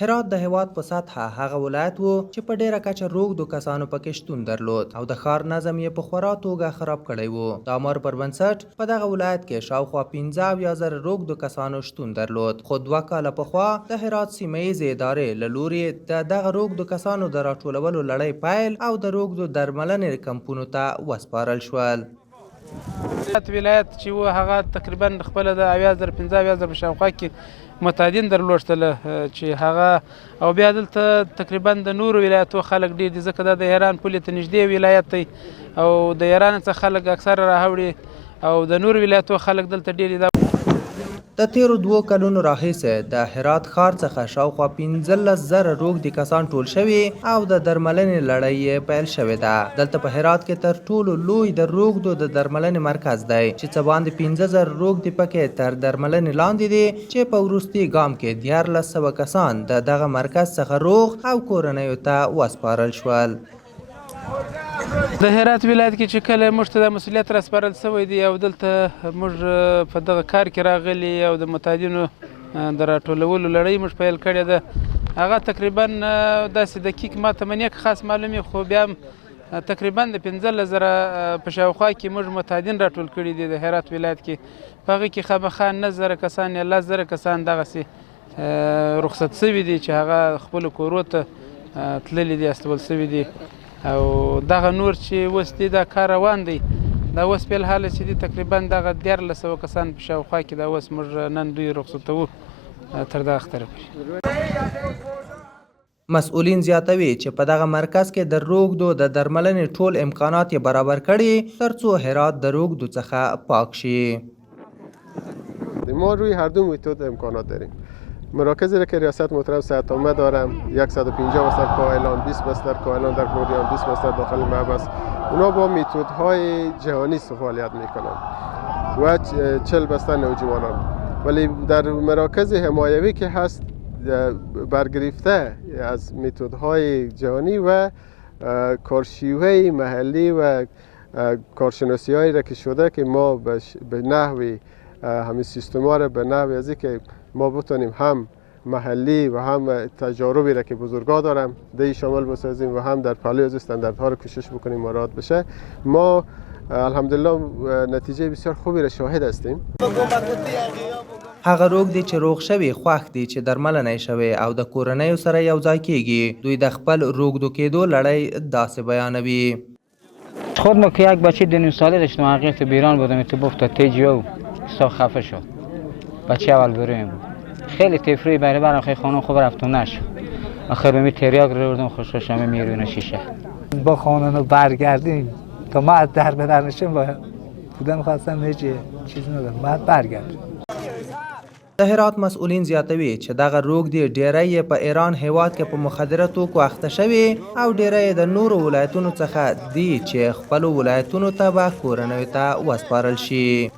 هرات د هیواد په سطحه هغه ولایت و چې په ډیره کچه روږدو کسانو پکې شتون درلود او د ښار نظم یې په خورا توګه خراب کړی و. د امر پر بنسټ په دغه ولایت کې شاوخوا 15,000 روږدو کسانو شتون درلود، خو 2 کاله پخوا د هرات سیمه ییزې ادارې له لورې د دغه روږدو کسانو د راټولولو لړۍ پیل او د روږدو درملنې کمپونو ته وسپارل شول. ولایت چې و هغه تقریبا خپل د 15,000 په شاوخوا کې متعدین درلوشتله چې هغه او بیا دلته تقریبا د نورو ولایتو خلک ډېر دي ځکه دا د ایران پولې ته نږدې ولایت دی او د ایران څخه خلک اکثره راوړي او د نورو ولایتو خلک دلته ډېر دي. د تیرو 2 کلونو راهیسې د هرات ښار څخه شاوخوا 15,000 روږدي کسان ټول شوي او د درملنې لړۍ یې پیل شوې ده. دلته په هرات کې تر ټولو لوی د روږدو د درملنې مرکز دی چې څه باندې 15,000 روږدي پکې تر درملنې لاندې دي چې په وروستي ګام کې 1400 کسان د دغه مرکز څخه روغ او کورنیو ته وسپارل شول. د هرات ولایت کې چې کله موږ ته د مسؤلیت راسپارل شوی دی او دلته موږ په دغه کار کې راغلي او د متعدینو د راټولولو لړۍ موږ پیل کړې ده، هغه تقریبا داسې دقیق ماته منیک خاص معلوم خو بیا هم تقریبا د 15,000 په شاوخوا کې موږ متعدین راټول کړي دي د هرات ولایت کې. په هغې کې خامخا 9,000 کسان یا 10,000 کسان دغسې رخصت شوي دي چې هغه خپلو کورو ته تللي دي، استول شوي دي او دغه نور چې اوس دی دا کار روان دی. دا اوس په حال چې دی تقریبا دغه 1400 کسان په شاوخوا کې دا اوس موږ نن دوی رخصتوو تر دغه طرفه. مسؤلین زیاتوي چې په دغه مرکز کې د روږدو د درملنې ټول امکانات یې برابر کړي ترڅو هرات د روږدو څخه پاک شي. ما روی هر دو میتود امکانات داریم. مراکزی را که ریاست محترم صحت عامه دارم 150 بستر کاهلان، 20 بستر کاهلان در کوریان، 20 بستر داخل محبس، اونا با میتودهای جهانی فعالیت میکنن و 40 بستر نوجوانان. ولی در مراکز حمایوی که هست برگرفته از میتودهای جهانی و کارشیوه محلی و کارشناسی‌هایی را که شده که ما به نحوی همین سیستما را به نحوی از که ما بتونیم هم محلی و هم تجاربی را که بزرگا دارم دی شامل بسازیم و هم در پهلوی از استانداردها رو کوشش بکنیم مراد بشه. ما الحمدلله نتیجه بسیار خوبی را شاهد هستیم. هغه روږدي چې روغ شوي خوښ دي چې درملنه شوي او د کورنیو سره یو ځای کیږي. دوی د خپل روږدو کېدو لړۍ داسې بیانوي. خود ما که یک بچه 2 ساله داشتم حقیقت تو ایران بودم تو افتاد تیجیو سا خفه شد. بچه اول برویم بود خیلی تفریح برام خیلی خانم خوب رفتم نشد. آخر به می تریاک رو بردم خوشحالم میرون شیشه. با خانم برگردیم تا ما از در به در نشیم با بودن خواستم هیچ چیز ندارم بعد برگردیم. د هرات مسؤلین زیاتوي چې دغه روږدي ډیری په ایران هیواد کې په مخدره توکو اخته شوي او ډیری د نورو ولایتونو څخه دي چې خپل ولایتونو ته به کورنیو ته وسپارل شي.